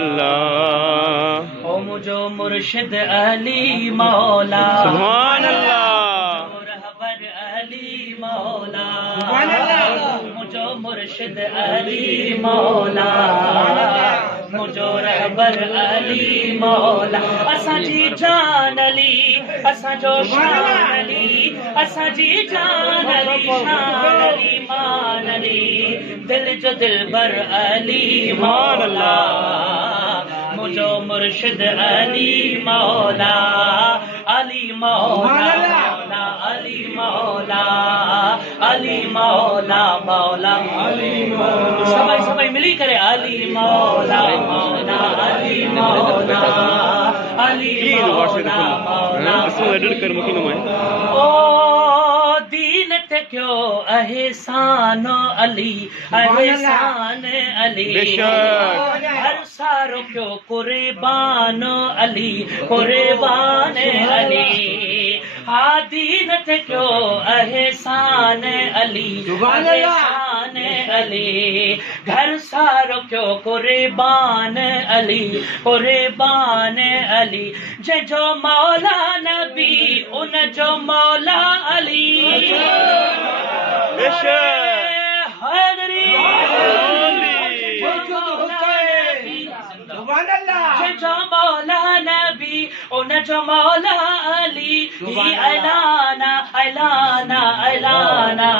हबीबल्लाह ओ मुझो मुर्शिद अली मौला सुभान अल्लाह रहबर अली मौला सुभान अल्लाह मुझो मुर्शिद अली मौला मुझो रहबर अली मौला असांजी जान अली असांजो शान अली असांजी जान अली शान अली मान अली दिल जो दिलबर अली मौला मुझो मुर्शिद अली मौला अली मौला अली मौला अली मौला मौला अली मौला समय मिली करे अली मौला मौला अली मौला अली मौला ओ दीन ते क्यों एहसान अली एहसान अली हर सारो क्यों कुर्बान अली कुर्बान अली दीन ते क्यों एहसान अली एहसान अली घर सारो क्यों कुर्बान अली कुर्बान अली जो मौला नबी उन जो मौला अली जो मौला नबी उन जो मौला अली ऐलाना ऐलाना ऐलाना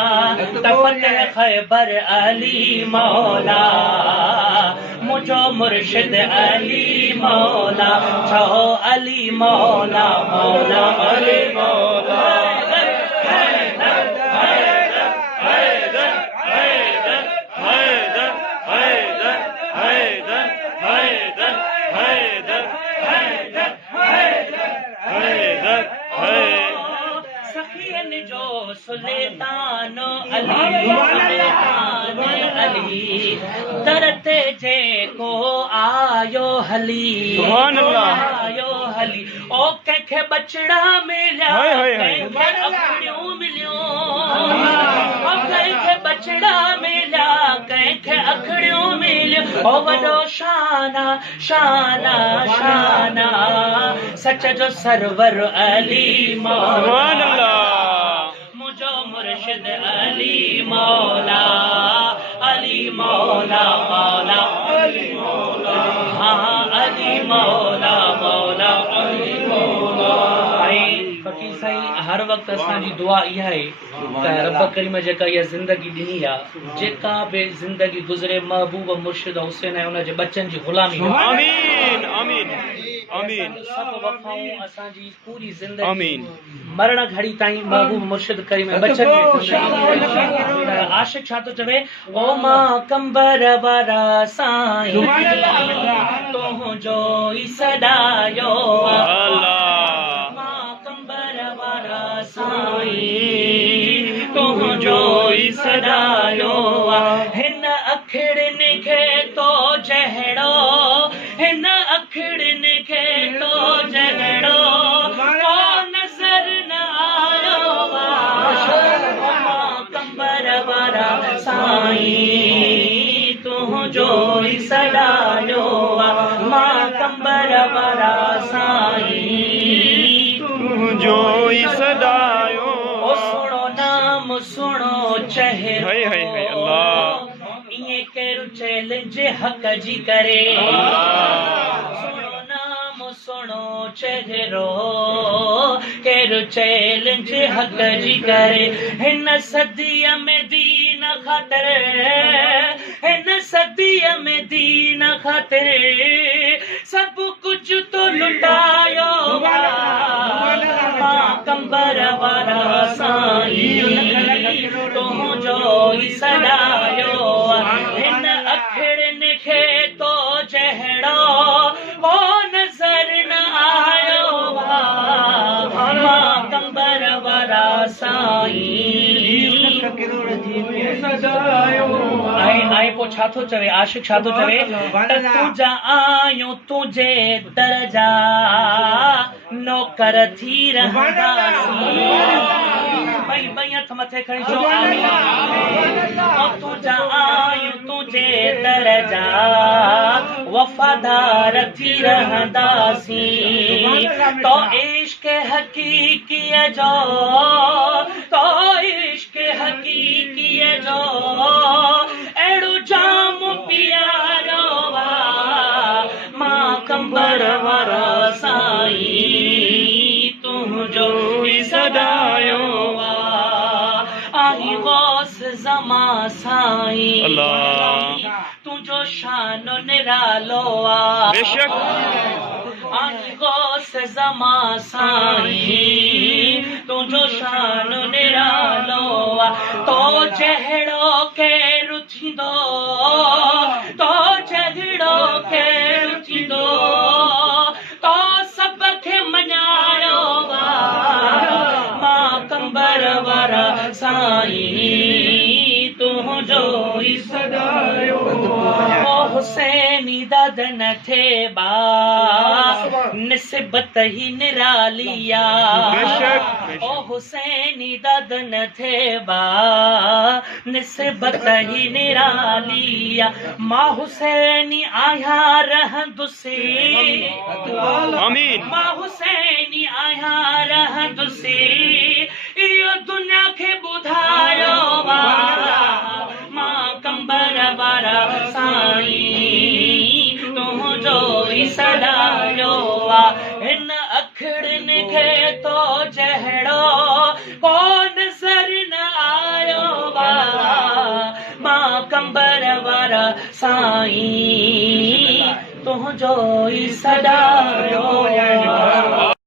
तफत खैबर अली मौला मुझो मुर्शिद अली मौला छो अली मौला मौला अली मौला जो सुल्तान अली दरते जे को आयो हली आयो हली ओ कंखे बचड़ा मिलिया अखड़ियों मिलियो ओ कंखे बचड़ा मिलिया कंखे अखड़ियों मिलियो ओ वडो शाना शाना शाना सच जो सरवर अली मौला मुझो मुर्शिद अली मौला अली मौला मौला अली मौला हाँ अली मौला मौला अली मौला फकीर साईं हर वक्त असांजी दुआ इहा आहे त रब करीम जेका इहा ज़िंदगी ॾिनी आहे जेका बि ज़िंदगी गुज़रे महबूब मुर्शिद हुसैन ऐं उनजे बच्चनि जी ग़ुलामी आमीन आमीन आमीन सब वफ़ाऊं असांजी पूरी ज़िंदगी मरण घड़ी ताईं महबूब मुर्शिद करीम बच्चनि आशिक़ छा थो चवे ओ मां कंबर वारा साईं तुंहिंजो ई सॾायो मां कंबर वारा साईं तुंहिंजो ई सॾायो हिन अखिड़ियुनि खे तो जहिड़ो हिन अखिड़ियुनि खे तो जहिड़ो को नज़र न आयो मां कंबर वारा साईं तुंहिंजो ई सॾायो मां कंबर वारा साईं तुंहिंजो ई सॾायो ओ सुणो नाम सुणो चहिरो इएं केरु चैलेंज हक़ जी करे सुणो नाम सुणो चहिरो केरु चैलेंज हक़ जी करे हिन सदीअ में दीन ख़ातिर हिन सदीअ में दीन ख़ातिर सभु कुझु तो लुटायो मां कंबर वारा साईं तुंहिंजो ई सॾायो हिन अखिड़ियुनि खे तो जहिड़ो को नज़र न आयो मां कंबर वारा साईं ऐं पोइ छा थो चवे आशिक़ छा थो चवे त तुंहिंजा आयूं तुंहिंजे दर जा नौकर थी रहंदासीं ॿई हथ मथे खणी चओ आमीन वफादार थी रहंदासी तो इश्क हकीकी जो तो इश्क हकीकी जो एड़ो जाम पियारो वा मां कंबर वारा साईं तुझो ही सदायो वा आई गौस जमा साईं अल्लाह तुझो शानो निरालो आ बेशक आई गौस जमा साईं तुझो शानो निरालो आ तो जहड़ो के रुथिंदो तो जहड़ो के रुथिंदो तो सबके मनायो वा मां कंबर वारा साईं तुझो ही सदायो ओ हुसैनी दादन थे बा निस्बत ही निरालिया बेशक ओ हुसैनी दादन थे बा निस्बत ही निरालिया मां हुसैनी आया रहंदुसी आमीन मां हुसैनी आया रहंदुसी इहो दुनिया खे ॿुधायो वा मां कंबर वारा साईं तुझो ही सदायो वा हिन अखड़नि खे तो जहड़ो को नज़र न आयो वा मां कंबर वारा साईं तुझो ही सदायो वा